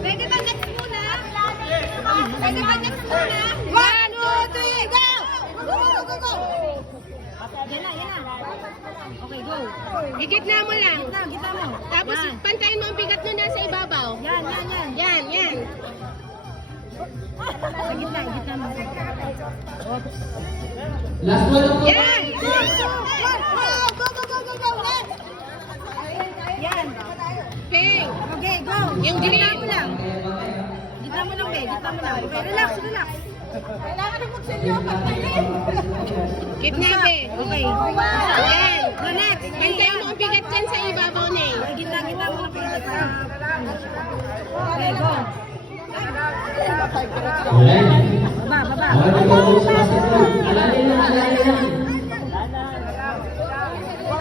Pwede ba next muna? Pwede ba next muna? 1, 2, 3, go! Go, go, go, go! Yan na, yan na. Okay, go. Igitna mo lang. Gitna mo. Tapos pantayin mo ang bigat nun nasa ibabaw. Yan, yan, yan. Yan, yan. Sa gitna, gitna mo. Oops. Last one na po. Yan! Go, go, go, go, go, go, next! Yan. Okay. Okay, go. Yung Gitna green. mo lang. Gitna mo lang, be. Gitna mo lang. Okay, relax, relax. Kailangan na magsilyo pagtayin. Gitna, be. Okay. Yan. Go next. Pantayin mo ang bigat dyan sa ibabaw na eh. Gitna, gitna mo lang. Okay, go. Wala na. Baba, baba. Okay, mag-focus pa si Paul. Alalay lang, alalay lang.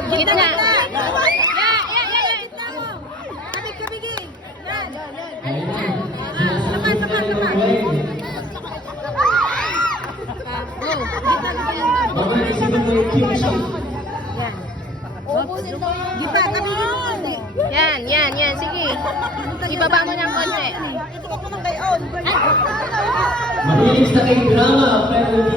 Gitna. Yeah, yeah, yeah, yeah. Gitna mo. Kabig, kabig eh. Yan. Ayun na. Saman, saman, saman. Go. Babalik si Paul yung shot. Yan. Gita, kabigin mo konti. Yan, yan, yan. Sige. Ibaba mo ng konti. Ito ka po ng gayon. Mabilis na kay drama, pero